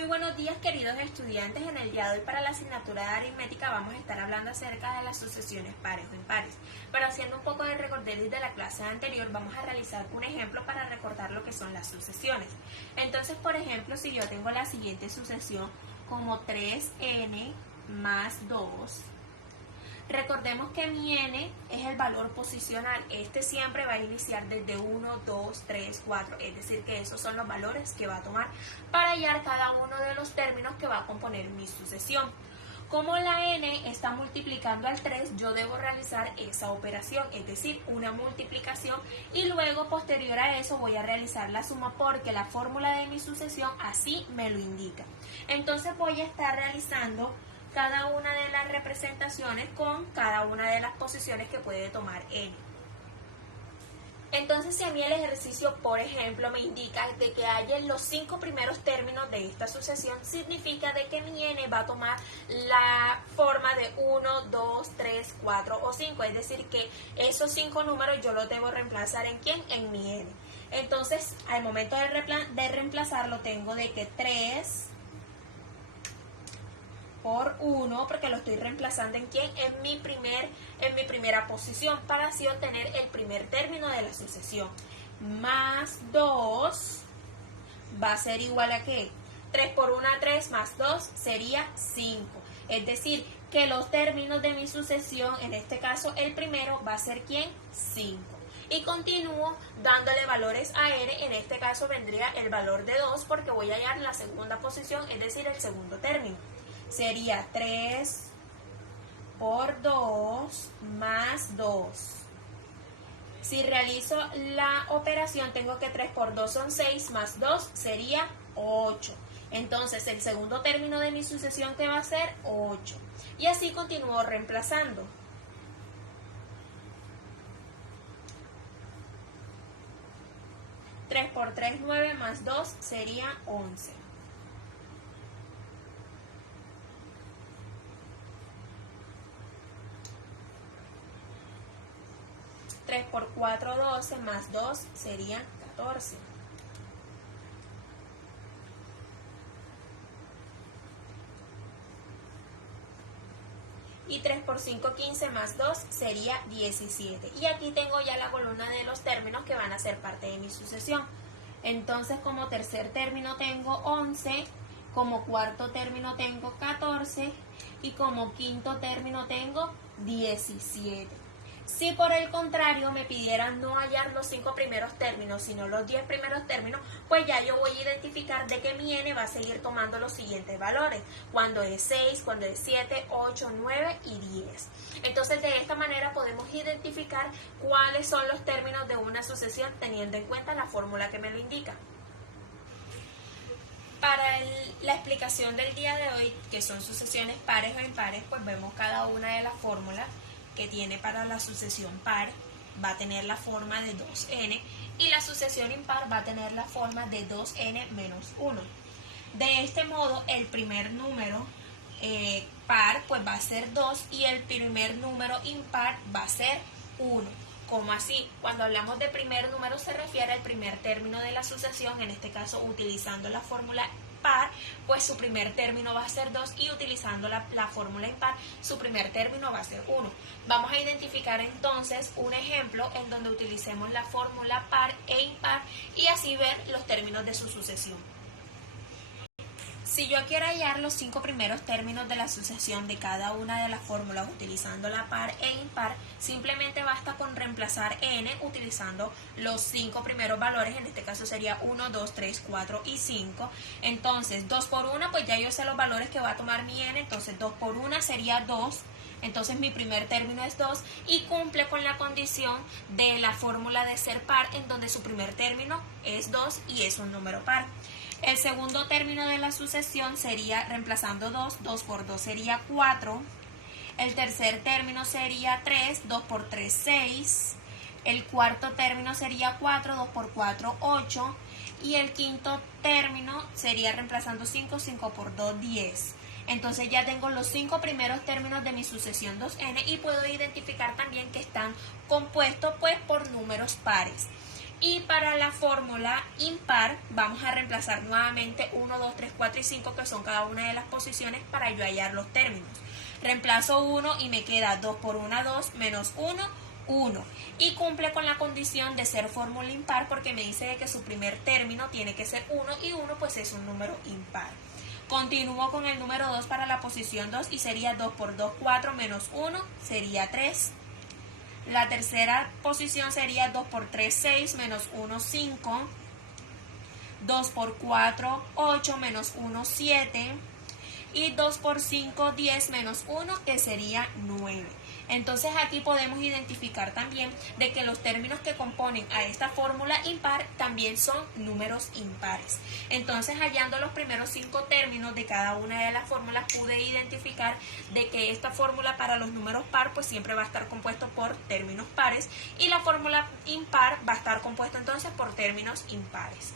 Muy buenos días, queridos estudiantes. En el día de hoy para la asignatura de aritmética vamos a estar hablando acerca de las sucesiones pares o impares. Pero haciendo un poco de recorderis de la clase anterior, vamos a realizar un ejemplo para recordar lo que son las sucesiones. Entonces, por ejemplo, si yo tengo la siguiente sucesión como 3n más 2, recordemos que mi n es el valor posicional. Este siempre va a iniciar desde 1, 2, 3, 4. Es decir, que esos son los valores que va a tomar para hallar cada uno de los términos que va a componer mi sucesión. Como la n está multiplicando al 3, yo debo realizar esa operación, es decir, una multiplicación, y luego posterior a eso voy a realizar la suma porque la fórmula de mi sucesión así me lo indica. Entonces voy a estar realizando cada una de las representaciones con cada una de las posiciones que puede tomar n. Entonces, si a mí el ejercicio, por ejemplo, me indica de que hallen los 5 primeros términos de esta sucesión, significa de que mi n va a tomar la forma de 1, 2, 3, 4 o 5. Es decir, que esos 5 números yo los debo reemplazar ¿en quién? En mi n. Entonces, al momento de reemplazarlo, tengo de que 3 por 1, porque lo estoy reemplazando ¿en quién? En mi primera posición, para así obtener el primer término de la sucesión. Más 2 va a ser igual a ¿qué? 3 por 1, 3 más 2 sería 5. Es decir, que los términos de mi sucesión, en este caso el primero va a ser ¿quién? 5. Y continúo dándole valores a n, en este caso vendría el valor de 2 porque voy a hallar la segunda posición, es decir, el segundo término. Sería 3 por 2 más 2. Si realizo la operación, tengo que 3 por 2 son 6, más 2 sería 8. Entonces, el segundo término de mi sucesión, ¿qué va a ser? 8. Y así continúo reemplazando. 3 por 3, 9, más 2 sería 11. Tres por 4, 12, más 2 serían 14. Y 3 por 5, 15, más 2 sería 17. Y aquí tengo ya la columna de los términos que van a ser parte de mi sucesión. Entonces, como tercer término tengo 11, como cuarto término tengo 14 y como quinto término tengo 17. Si por el contrario me pidieran no hallar los 5 primeros términos, sino los 10 primeros términos, pues ya yo voy a identificar de que mi n va a seguir tomando los siguientes valores, cuando es 6, cuando es 7, 8, 9 y 10. Entonces, de esta manera podemos identificar cuáles son los términos de una sucesión teniendo en cuenta la fórmula que me lo indica. Para la explicación del día de hoy, que son sucesiones pares o impares, pues vemos cada una de las fórmulas que tiene para la sucesión par. Va a tener la forma de 2n y la sucesión impar va a tener la forma de 2n menos 1. De este modo, el primer número par pues va a ser 2 y el primer número impar va a ser 1. ¿Cómo así? Cuando hablamos de primer número se refiere al primer término de la sucesión, en este caso utilizando la fórmula par, pues su primer término va a ser 2 y utilizando la fórmula impar, su primer término va a ser 1. Vamos a identificar entonces un ejemplo en donde utilicemos la fórmula par e impar y así ver los términos de su sucesión. Si yo quiero hallar los 5 primeros términos de la sucesión de cada una de las fórmulas utilizando la par e impar, simplemente basta con reemplazar n utilizando los 5 primeros valores, en este caso sería 1, 2, 3, 4 y 5. Entonces, 2 por 1, pues ya yo sé los valores que va a tomar mi n, entonces 2 por 1 sería 2. Entonces mi primer término es 2 y cumple con la condición de la fórmula de ser par, en donde su primer término es 2 y es un número par. El segundo término de la sucesión sería reemplazando 2, 2 por 2 sería 4. El tercer término sería 3, 2 por 3, 6. El cuarto término sería 4, 2 por 4, 8. Y el quinto término sería reemplazando 5, 5 por 2, 10. Entonces ya tengo los 5 primeros términos de mi sucesión 2n y puedo identificar también que están compuestos pues por números pares. Y para la fórmula impar vamos a reemplazar nuevamente 1, 2, 3, 4 y 5, que son cada una de las posiciones, para yo hallar los términos. Reemplazo 1 y me queda 2 por 1, 2, menos 1, 1. Y cumple con la condición de ser fórmula impar porque me dice que su primer término tiene que ser 1 y 1 pues es un número impar. Continúo con el número 2 para la posición 2 y sería 2 por 2, 4, menos 1, sería 3. La tercera posición sería 2 por 3, 6, menos 1, 5. 2 por 4, 8, menos 1, 7. Y 2 por 5, 10, menos 1, que sería 9. Entonces aquí podemos identificar también de que los términos que componen a esta fórmula impar también son números impares. Entonces, hallando los primeros 5 términos de cada una de las fórmulas, pude identificar de que esta fórmula para los números par pues siempre va a estar compuesto por términos pares y la fórmula impar va a estar compuesta entonces por términos impares.